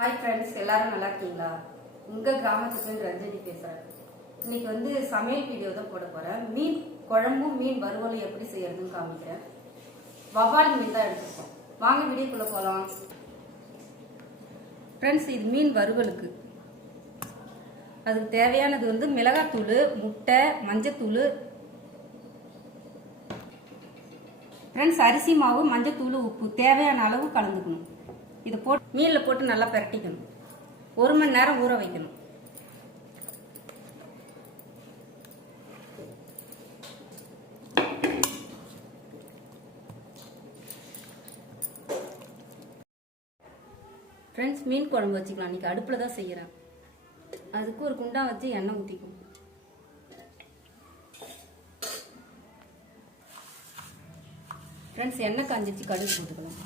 Hi friends, எல்லாரும் நல்லா இருக்கீங்களா? உங்கள் கிராமத்துக்கு ரஞ்சனி பேசுகிறேன். இன்னைக்கு சமையல் வீடியோ தான் போட போகிறேன். மீன் குழம்பும் மீன் வறுவலும் எப்படி செய்யறதுன்னு காமிக்கிறேன். வவ்வால் மீன் தான் எடுத்துப்போம். வாங்க வீடியோக்குள்ளே போகலாம். ஃப்ரெண்ட்ஸ், இது மீன் வறுவலுக்கு அதுக்கு தேவையானது மிளகாத்தூள், முட்டை, மஞ்சத்தூள், ஃப்ரெண்ட்ஸ் அரிசி மாவு, மஞ்சத்தூள், உப்பு தேவையான அளவு கலந்துக்கணும். இதை போட்டு மீனில் போட்டு நல்லா பிரட்டிக்கணும். 1 மணி நேரம் ஊற வைக்கணும். ஃப்ரெண்ட்ஸ், மீன் குழம்பு வச்சுக்கலாம். இன்னைக்கு அடுப்பில் தான் செய்கிறேன். அதுக்கு ஒரு குண்டா வச்சு எண்ணெய் ஊற்றிக்கும். ஃப்ரெண்ட்ஸ், எண்ணெய் காஞ்சிச்சு, கடுகு போட்டுக்கலாம்.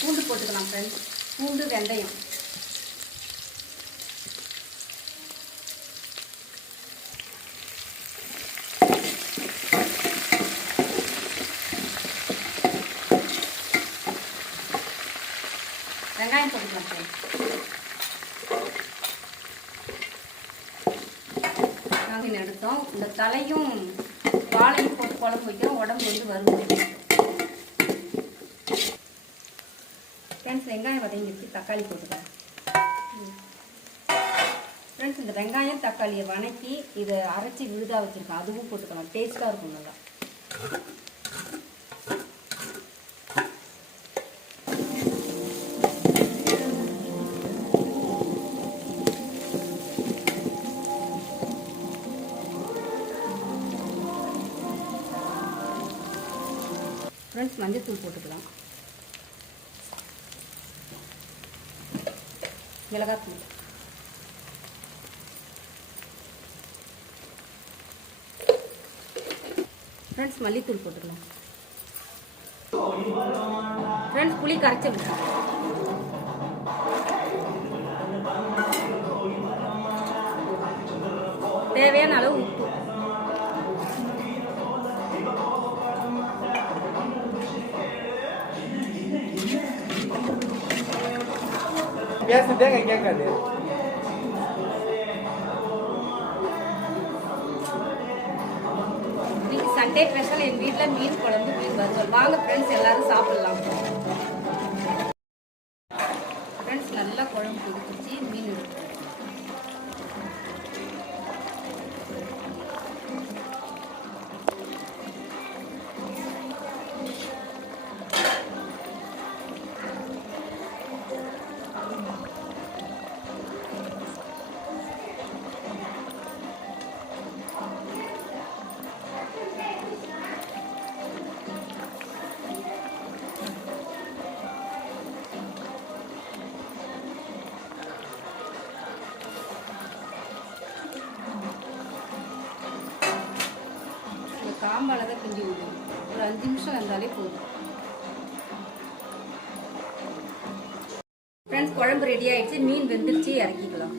பூண்டு போட்டுக்கலாம் ஃப்ரெண்ட்ஸ். பூண்டு, வெந்தயம், வெங்காயம் போட்டுக்கலாம் ஃப்ரெண்ட்ஸ். நாங்கள் எடுத்தோம். இந்த தலையும் வாழையும் போட்டு குழம்பு வைக்கிறோம். உடம்பு வறுவல். ஃப்ரெண்ட்ஸ், வெங்காயம் வதங்கிடுச்சு, தக்காளி போட்டுக்கலாம். ஃப்ரெண்ட்ஸ், இந்த வெங்காயம் தக்காளியை வணக்கி இதை அரைச்சி விழுதாக வச்சுருக்கோம். அதுவும் போட்டுக்கலாம். டேஸ்ட்டாக இருக்கும் நல்லா. ஃப்ரெண்ட்ஸ், மஞ்சத்தூள் போட்டுக்கலாம். மிளகாத்தூள், ஃப்ரெண்ட்ஸ் மல்லித்தூள் போட்டுக்கலாம். ஃப்ரெண்ட்ஸ், புளி கரைச்சி விட்டுக்கலாம். தேவையான அளவு உப்பு. பேசுறதே கேட்காது. சண்டே ஸ்பெஷல் எங்கள் வீட்டில் மீன் குழம்பு, மீன் வறுவல். வாங்க ஃப்ரெண்ட்ஸ், எல்லாரும் சாப்பிடலாம். ஃப்ரெண்ட்ஸ், நல்லா குழம்பு கொடுத்துச்சு. மீன் எடுத்து காம்பால தான் கிண்டி விடுவோம். ஒரு 5 நிமிஷம் வந்தாலே போதும். ஃப்ரெண்ட்ஸ், குழம்பு ரெடி ஆயிடுச்சு. மீன் வெந்துருச்சு, இறக்கிக்கலாம்.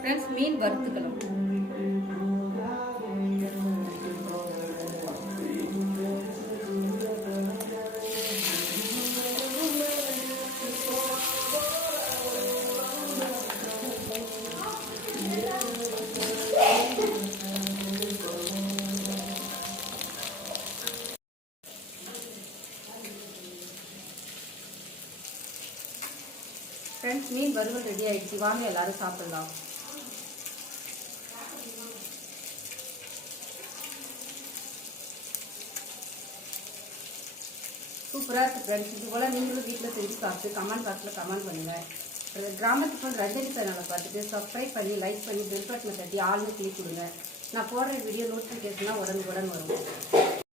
ஃப்ரெண்ட்ஸ், மீன் வறுத்துக்கலாம். ஃப்ரெண்ட்ஸ், மீன் வறுவல் ரெடி ஆயிடுச்சு. வாங்க எல்லாரும் சாப்பிடலாம். சூப்பராக இருக்குது ஃப்ரெண்ட்ஸ். இது போல் நீங்களும் வீட்டில் செஞ்சு சாப்பிட்டு கமெண்ட் பாக்ஸில் கமெண்ட் பண்ணுங்கள். கிராமத்து பெண் ரஞ்சனி சேனலை பார்த்துட்டு சப்ஸ்கிரைப் பண்ணி லைக் பண்ணி பெல் பட்டனை தட்டி ஆள்னு கிளிக் கொடுங்க. நான் போடுற வீடியோ நோட்டிஃபிகேஷன்லாம் உடனுக்குடன் வரும்.